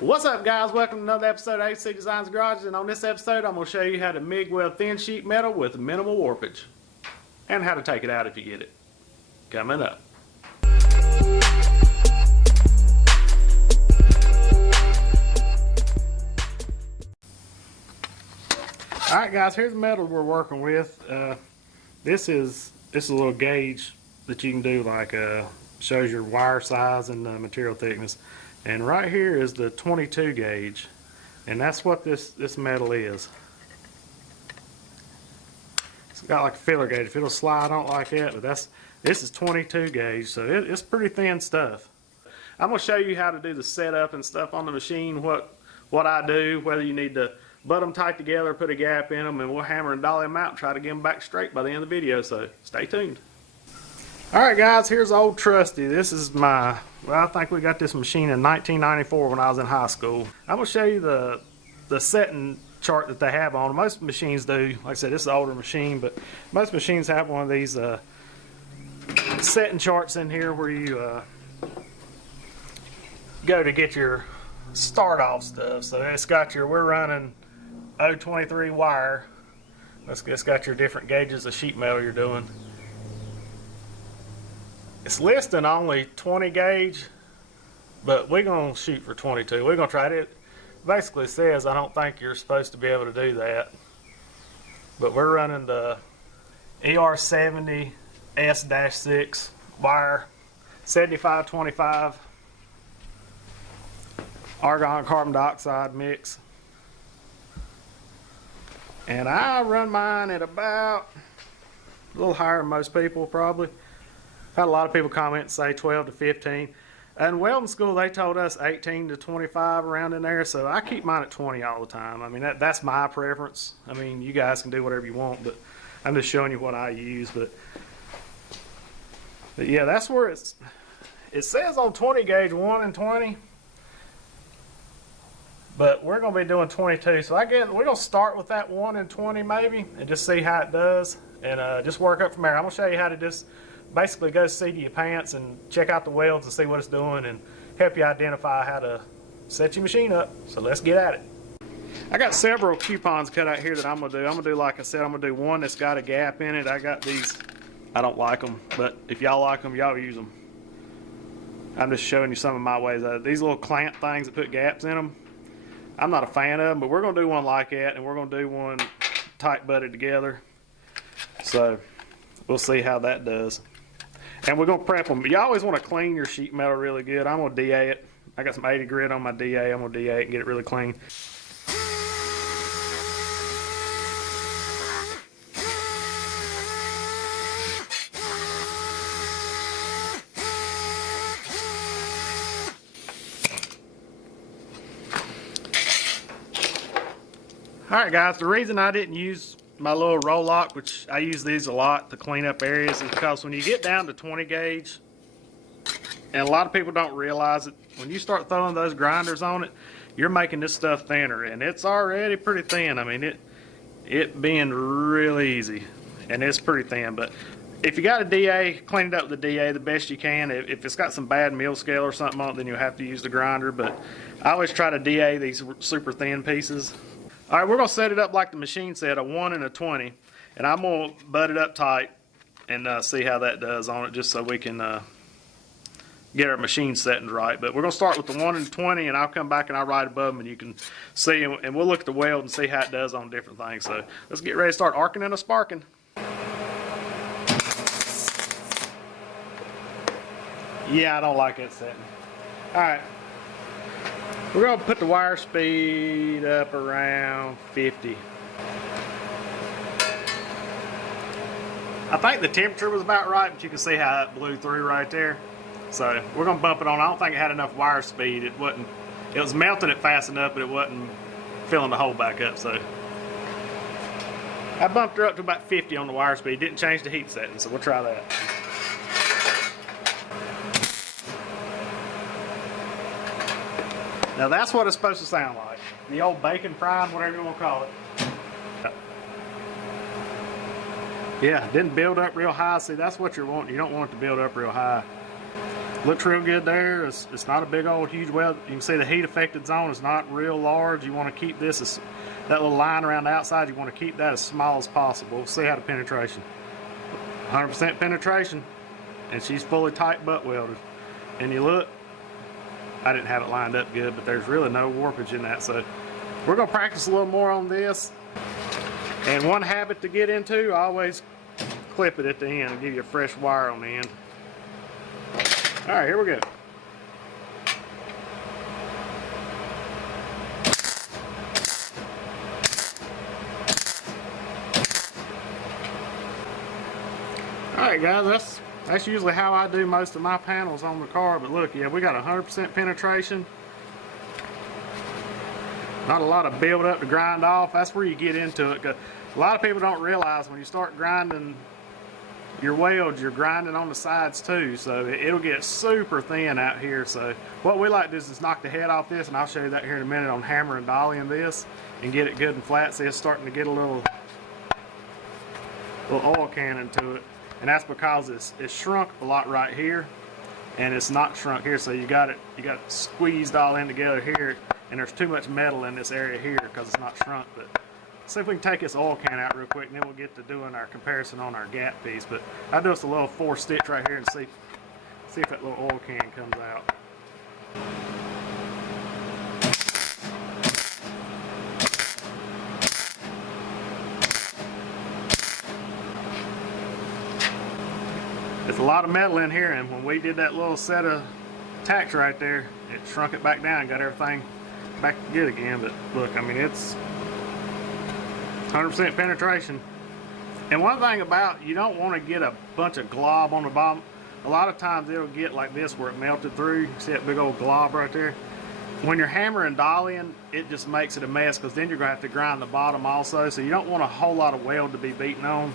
What's up, guys? Welcome to another episode of AC Designs Garage, and on this episode I'm going to show you how to MIG weld thin sheet metal with minimal warpage and how to take it out if you get it. Coming up. Alright guys, here's the metal we're working with. This is a little gauge that you can do, like shows your wire size and material thickness. And right here is the 22 gauge, and that's what this metal is. It's got like a filler gauge. If it'll slide on it like that, but this is 22 gauge, so it's pretty thin stuff. I'm gonna show you how to do the setup and stuff on the machine. What I do, whether you need to butt them tight together, put a gap in them, and we'll hammer and dolly them out and try to get them back straight by the end of the video. So stay tuned. Alright guys, here's old Trusty. This is my, well, I think we got this machine in 1994 when I was in high school. I'm going to show you the setting chart that they have on. Most machines do. Like I said, this is an older machine, but most machines have one of these setting charts in here where you go to get your start off stuff. So it's got your, we're running 023 wire. It's got your different gauges of sheet metal you're doing. It's listing only 20 gauge, but we're going to shoot for 22. We're going to try it. It basically says I don't think you're supposed to be able to do that. But we're running the ER70 S-6 wire, 75-25 argon carbon dioxide mix. And I run mine at about a little higher than most people probably. Had a lot of people comment and say 12 to 15. In welding school, they told us 18 to 25 around in there, so I keep mine at 20 all the time. I mean, that's my preference. I mean, you guys can do whatever you want, but I'm just showing you what I use. But yeah, that's where it says on 20 gauge 1 and 20, but we're going to be doing 22. So I guess we're going to start with that 1 and 20 maybe and just see how it does, and just work up from there. I'm going to show you how to just basically go see to your pants and check out the welds and see what it's doing and help you identify how to set your machine up. So let's get at it. I got several coupons cut out here that I'm going to do. I'm going to do, like I said, I'm going to do one that's got a gap in it. I got these. I don't like them, but if y'all like them, y'all use them. I'm just showing you some of my ways. These little clamp things that put gaps in them, I'm not a fan of them, but we're going to do one like that, and we're going to do one tight butted together. So we'll see how that does. And we're going to prep them. You always want to clean your sheet metal really good. I'm going to DA it. I got some 80 grit on my DA. I'm going to DA it and get it really clean. Alright guys, the reason I didn't use my little roll lock, which I use these a lot to clean up areas, is because when you get down to 20 gauge, and a lot of people don't realize it, when you start throwing those grinders on it, you're making this stuff thinner, and it's already pretty thin. I mean, it being really easy, and it's pretty thin. But if you got a DA, clean it up with the DA the best you can. If it's got some bad mill scale or something on it, then you'll have to use the grinder. But I always try to DA these super thin pieces. Alright, we're going to set it up like the machine said, a 1 and a 20. And I'm going to butt it up tight and see how that does on it, just so we can get our machine settings right. But we're going to start with the 1 and 20, and I'll come back and I'll write above them, and you can see, and we'll look at the weld and see how it does on different things. So let's get ready to start arcing and sparking. Yeah, I don't like that setting. Alright. We're going to put the wire speed up around 50. I think the temperature was about right, but you can see how it blew through right there. So we're going to bump it on. I don't think it had enough wire speed. It was melting it fast enough, but it wasn't filling the hole back up. So I bumped her up to about 50 on the wire speed. Didn't change the heat setting, so we'll try that. Now that's what it's supposed to sound like. The old bacon frying, whatever you want to call it. Yeah, didn't build up real high. See, that's what you're wanting. You don't want it to build up real high. Looks real good there. It's not a big old huge weld. You can see the heat affected zone is not real large. You want to keep this as, that little line around the outside, you want to keep that as small as possible. We'll see how the penetration. 100% penetration, and she's fully tight butt welded. And you look, I didn't have it lined up good, but there's really no warpage in that. So we're gonna practice a little more on this. And one habit to get into, always clip it at the end and give you a fresh wire on the end. All right, here we go. All right, guys, that's usually how I do most of my panels on the car. But look, yeah, we got 100% penetration. Not a lot of build up to grind off. That's where you get into it. 'Cause a lot of people don't realize when you start grinding your welds, you're grinding on the sides too, so it'll get super thin out here. So what we like to do is just knock the head off this, and I'll show you that here in a minute on hammer and dollying this and get it good and flat. See, it's starting to get a little oil cannon to it, and that's because it's shrunk a lot right here, and it's not shrunk here. So you got it squeezed all in together here, and there's too much metal in this area here because it's not shrunk. But see if we can take this oil can out real quick, and then we'll get to doing our comparison on our gap piece. But I'll do us a little 4 stitch right here and see if that little oil can comes out. There's a lot of metal in here, and when we did that little set of tacks right there, it shrunk it back down and got everything back good again. But look, I mean, it's 100% penetration. And one thing about, you don't want to get a bunch of glob on the bottom. A lot of times it'll get like this where it melted through. See that big old glob right there? When you're hammering dollying, it just makes it a mess, because then you're going to have to grind the bottom also. So you don't want a whole lot of weld to be beaten on.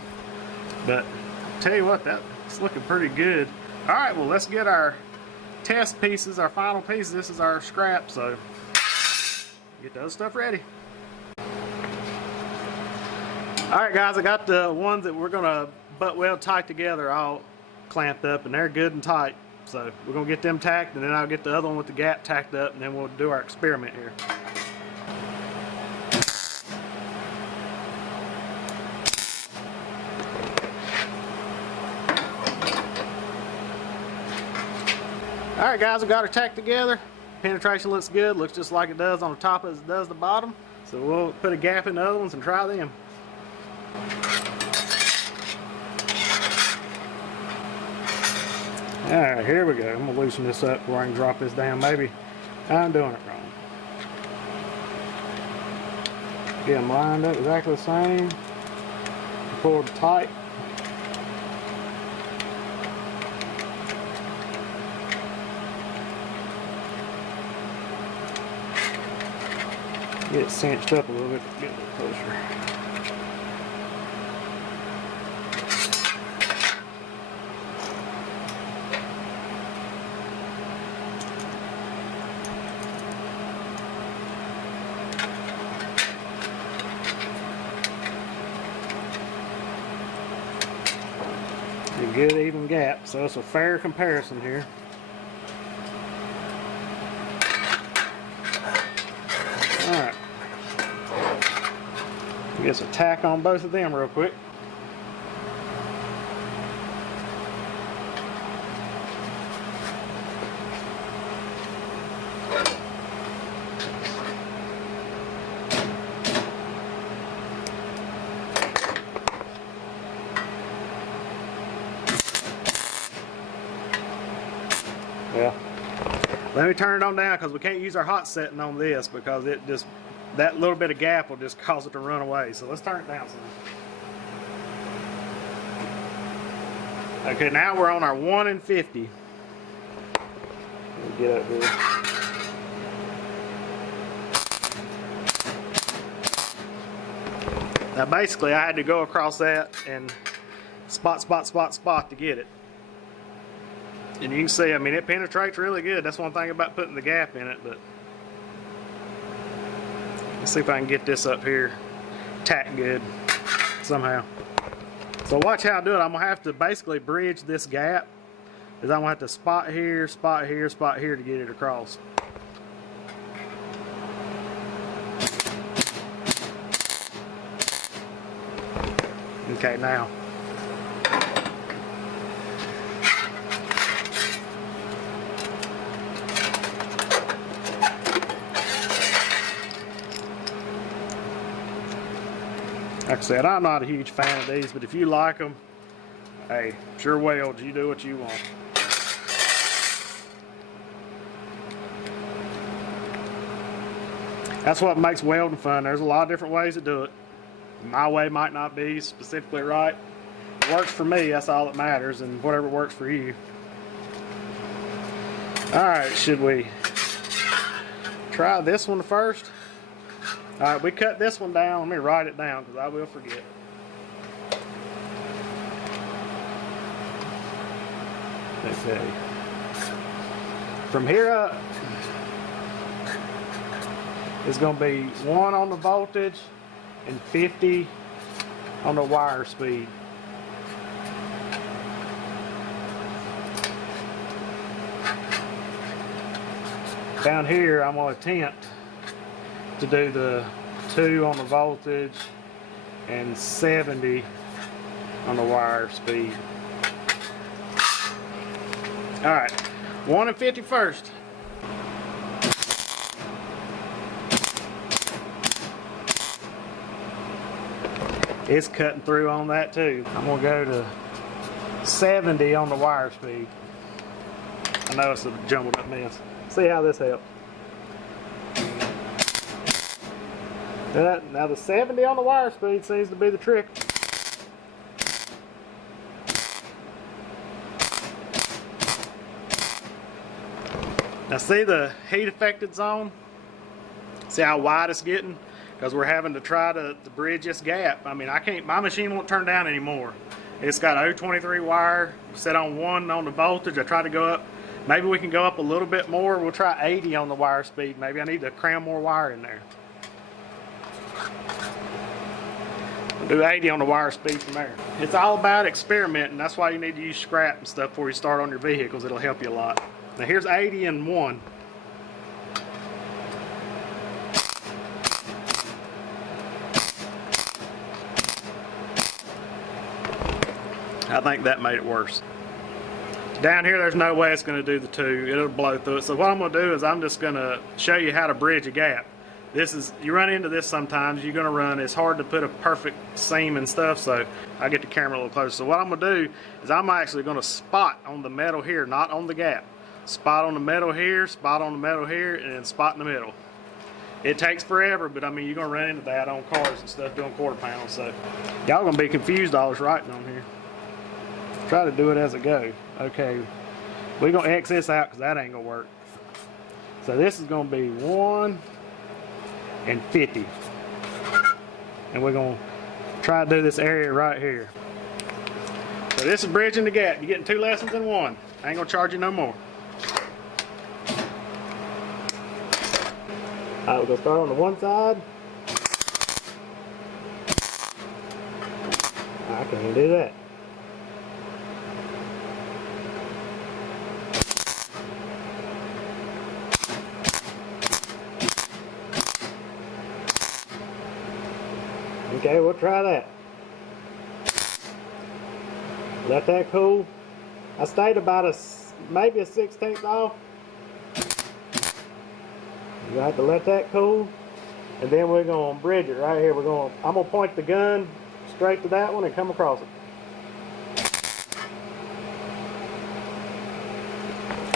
But I'll tell you what, that's looking pretty good. All right, well, let's get our test pieces, our final pieces. This is our scrap, so get those stuff ready. Alright guys, I got the ones that we're going to butt weld tight together all clamped up, and they're good and tight. So we're going to get them tacked, and then I'll get the other one with the gap tacked up, and then we'll do our experiment here. Alright guys, we got her tacked together. Penetration looks good, looks just like it does on the top as it does the bottom. So we'll put a gap in the other ones and try them. Alright, here we go. I'm going to loosen this up before I can drop this down. Maybe I'm doing it wrong. Get them lined up exactly the same. Pull it tight. Get it cinched up a little bit, get a little closer. A good even gap, so it's a fair comparison here. Alright. Get some tack on both of them real quick. Yeah. Let me turn it on down, because we can't use our hot setting on this, because it just, that little bit of gap will just cause it to run away. So let's turn it down some. Okay, now we're on our 1 and 50. Let me get up here. Now basically I had to go across that and spot to get it. And you can see, I mean, it penetrates really good. That's one thing about putting the gap in it. But let's see if I can get this up here tacked good somehow. So watch how I do it. I'm going to have to basically bridge this gap is I'm gonna have to spot here, spot here, spot here to get it across. Okay, now. Like I said, I'm not a huge fan of these, but if you like them, hey, sure weld, you do what you want. That's what makes welding fun. There's a lot of different ways to do it. My way might not be specifically right. It works for me, that's all that matters, and whatever works for you. Alright, should we try this one first? Alright, we cut this one down. Let me write it down because I will forget. Okay. From here up, it's going to be 1 on the voltage and 50 on the wire speed. Down here, I'm going to attempt to do the 2 on the voltage and 70 on the wire speed. Alright, 1 and 50 first. It's cutting through on that too. I'm going to go to 70 on the wire speed. I know it's a jumbled up mess. See how this helps. Now the 70 on the wire speed seems to be the trick. Now see the heat affected zone? See how wide it's getting? Because we're having to try to bridge this gap. I mean, my machine won't turn down anymore. It's got 023 wire set on 1 on the voltage. I try to go up. Maybe we can go up a little bit more. We'll try 80 on the wire speed. Maybe I need to cram more wire in there. We'll do 80 on the wire speed from there. It's all about experimenting. That's why you need to use scrap and stuff before you start on your vehicles. It'll help you a lot. Now here's 80 and 1. I think that made it worse. Down here, there's no way it's going to do the 2. It'll blow through it. So what I'm going to do is I'm just going to show you how to bridge a gap. You run into this sometimes. You're going to run. It's hard to put a perfect seam and stuff, so I'll get the camera a little closer. So what I'm going to do is I'm actually going to spot on the metal here, not on the gap. Spot on the metal here, spot on the metal here, and then spot in the middle. It takes forever, but I mean, you're going to run into that on cars and stuff doing quarter panels, so y'all going to be confused all this writing on here. Try to do it as it goes. Okay, we're going to X this out because that ain't going to work. So this is going to be 1 and 50. And we're going to try to do this area right here. So this is bridging the gap. You're getting 2 lessons in 1. I ain't going to charge you no more. Alright, we're going to start on the one side. I can't do that. Okay, we'll try that. Let that cool. I stayed about maybe a 1/16 off. You have to let that cool, and then we're gonna bridge it right here. I'm gonna point the gun straight to that one and come across it.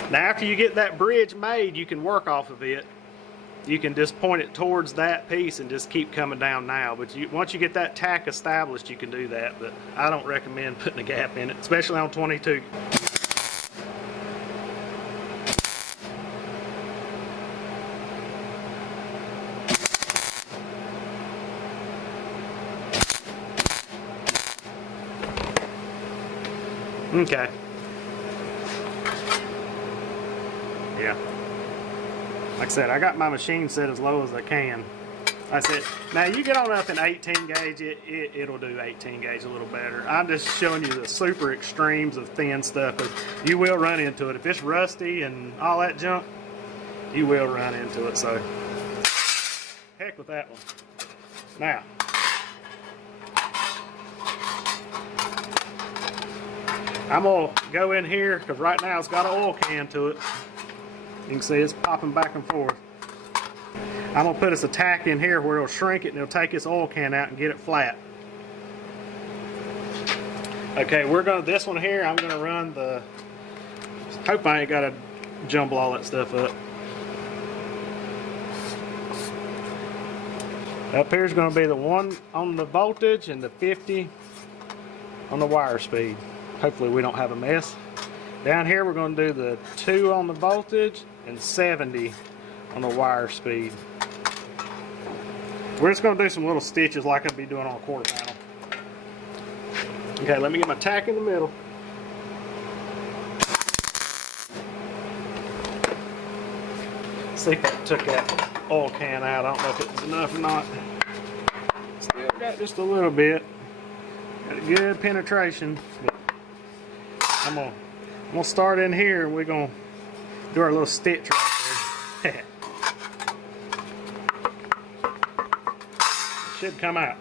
Now, after you get that bridge made, you can work off of it. You can just point it towards that piece and just keep coming down now. But once you get that tack established, you can do that. But I don't recommend putting a gap in it, especially on 22. Okay. Yeah. Like I said, I got my machine set as low as I can. I said, now you get on up in 18 gauge, it'll do 18 gauge a little better. I'm just showing you the super extremes of thin stuff. But you will run into it. If it's rusty and all that junk, you will run into it. So, heck with that one. Now, I'm going to go in here because right now it's got an oil can to it. You can see it's popping back and forth. I'm going to put us a tack in here where it'll shrink it and it'll take this oil can out and get it flat. Okay, this one here, I'm going to run the, hope I ain't got to jumble all that stuff up. Up here is going to be the 1 on the voltage and the 50 on the wire speed. Hopefully we don't have a mess. Down here we're going to do the 2 on the voltage and 70 on the wire speed. We're just going to do some little stitches like I'd be doing on a quarter panel. Okay, let me get my tack in the middle. See if I took that oil can out. I don't know if it was enough or not. Still got just a little bit. Got a good penetration. I'm gonna start in here and we're gonna do our little stitch right there. It should come out.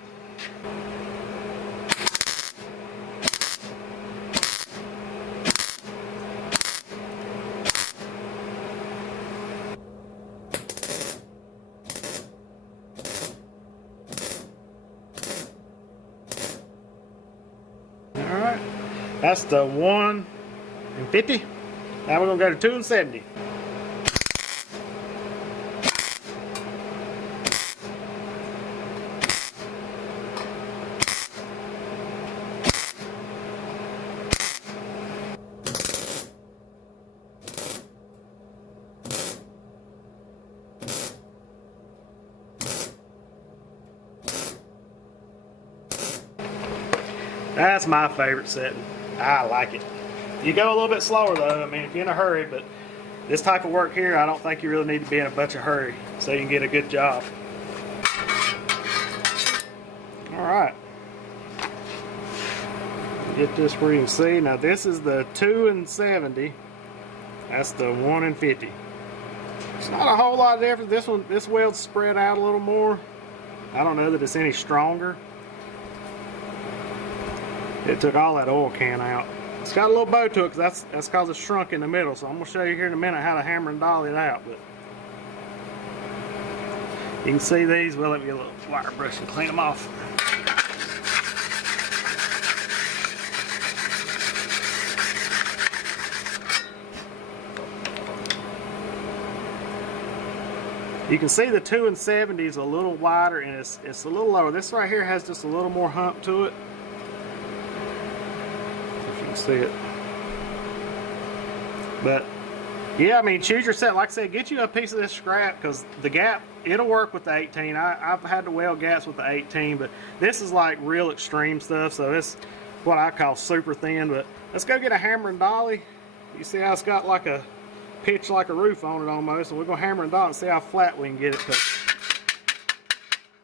Alright, that's the 1 and 50. Now we're going to go to 2 and 70. That's my favorite setting. I like it. You go a little bit slower though, I mean if you're in a hurry, but this type of work here, I don't think you really need to be in a bunch of hurry so you can get a good job. Alright. Get this where you can see. Now this is the 2 and 70. That's the 1 and 50. It's not a whole lot of difference. This weld's spread out a little more. I don't know that it's any stronger. It took all that oil can out. It's got a little bow to it because that's because it's shrunk in the middle. So I'm going to show you here in a minute how to hammer and dolly it out. But you can see these. Well, let me get a little wire brush and clean them off. You can see the 2 and 70 is a little wider and it's a little lower. This right here has just a little more hump to it. See it, but yeah, I mean choose your set. Like I said, get you a piece of this scrap because the gap, it'll work with the 18. I've had to weld gaps with the 18, but this is like real extreme stuff, so it's what I call super thin. But let's go get a hammer and dolly. You see how it's got like a pitch like a roof on it almost, and we're gonna hammer and dolly and see how flat we can get it, because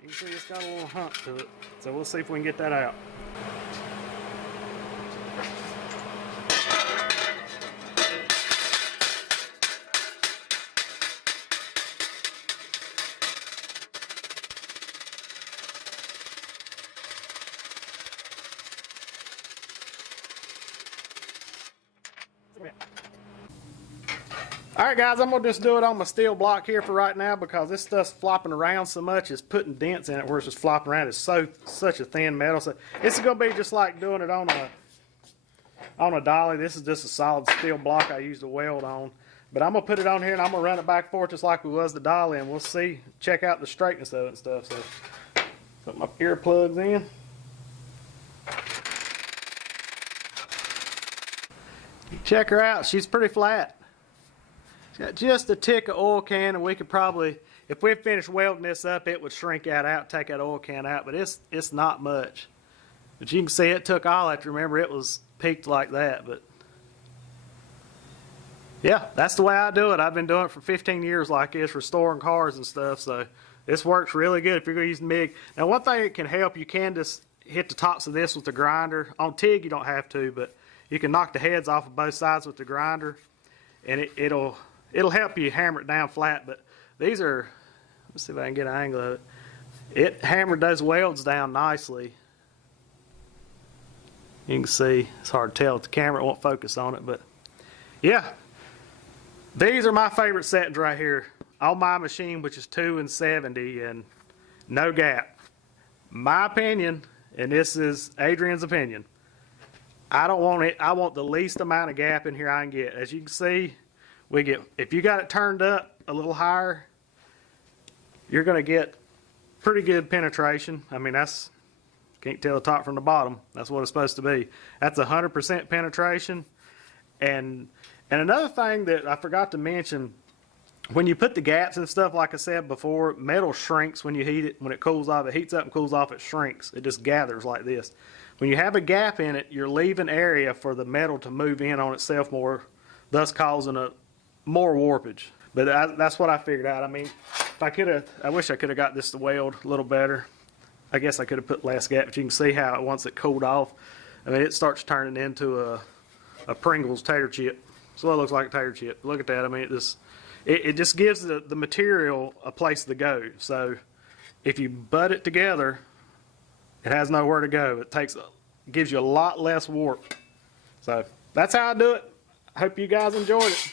you can see it's got a little hump to it, so we'll see if we can get that out. Alright guys, I'm going to just do it on my steel block here for right now because this stuff's flopping around so much, it's putting dents in it where it's just flopping around. It's such a thin metal. So this is going to be just like doing it on a dolly. This is just a solid steel block I use to weld on. But I'm going to put it on here and I'm going to run it back and forth just like we was the dolly, and we'll see, check out the straightness of it and stuff. So put my earplugs in. Check her out, she's pretty flat. It's got just a tick of oil can, and we could probably, if we finished welding this up, it would shrink that out, take that oil can out, but it's not much. But you can see it took all that. Remember, it was peaked like that, but yeah, that's the way I do it. I've been doing it for 15 years like this, restoring cars and stuff. So this works really good if you're going to use MIG. Now, one thing that can help, you can just hit the tops of this with the grinder. On TIG, you don't have to, but you can knock the heads off of both sides with the grinder, and it'll help you hammer it down flat. But these are, let's see if I can get an angle of it. It hammered those welds down nicely. You can see, it's hard to tell with the camera, it won't focus on it, but yeah. These are my favorite settings right here on my machine, which is 2 and 70 and no gap. My opinion, and this is Adrian's opinion, I don't want it. I want the least amount of gap in here I can get. As you can see, we get, if you got it turned up a little higher, you're going to get pretty good penetration. I mean, that's, can't tell the top from the bottom. That's what it's supposed to be. That's 100% penetration. And another thing that I forgot to mention, when you put the gaps and stuff, like I said before, metal shrinks when you heat it. When it cools off, it heats up and cools off, it shrinks. It just gathers like this. When you have a gap in it, you're leaving area for the metal to move in on itself more, thus causing more warpage. But that's what I figured out. I mean, if I could have, I wish I could have got this to weld a little better. I guess I could have put less gap, but you can see how once it cooled off, I mean, it starts turning into a Pringles tater chip. So it looks like a tater chip. Look at that. I mean, it just gives the material a place to go. So if you butt it together, it has nowhere to go. It gives you a lot less warp. So that's how I do it. I hope you guys enjoyed it.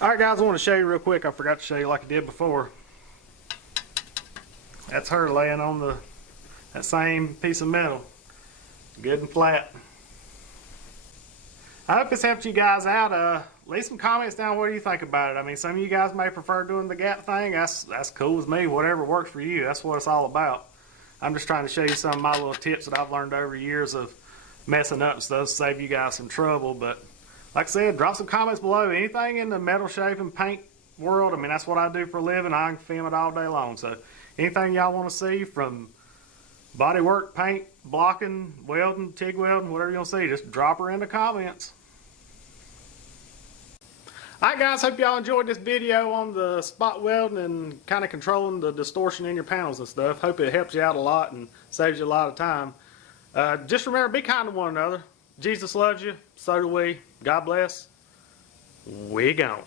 All right, guys, I want to show you real quick. I forgot to show you like I did before. That's her laying on that same piece of metal, good and flat. I hope this helped you guys out. Leave some comments down. What do you think about it? I mean, some of you guys may prefer doing the gap thing. That's cool with me. Whatever works for you. That's what it's all about. I'm just trying to show you some of my little tips that I've learned over years of messing up and stuff to save you guys some trouble. But like I said, drop some comments below. Anything in the metal shaping paint world, I mean, that's what I do for a living. I can film it all day long. So anything y'all want to see from body work, paint, blocking, welding, TIG welding, whatever you want to see, just drop her in the comments. Alright guys, hope y'all enjoyed this video on the spot welding and kind of controlling the distortion in your panels and stuff. Hope it helps you out a lot and saves you a lot of time. Just remember, be kind to one another. Jesus loves you, so do we. God bless. We gone.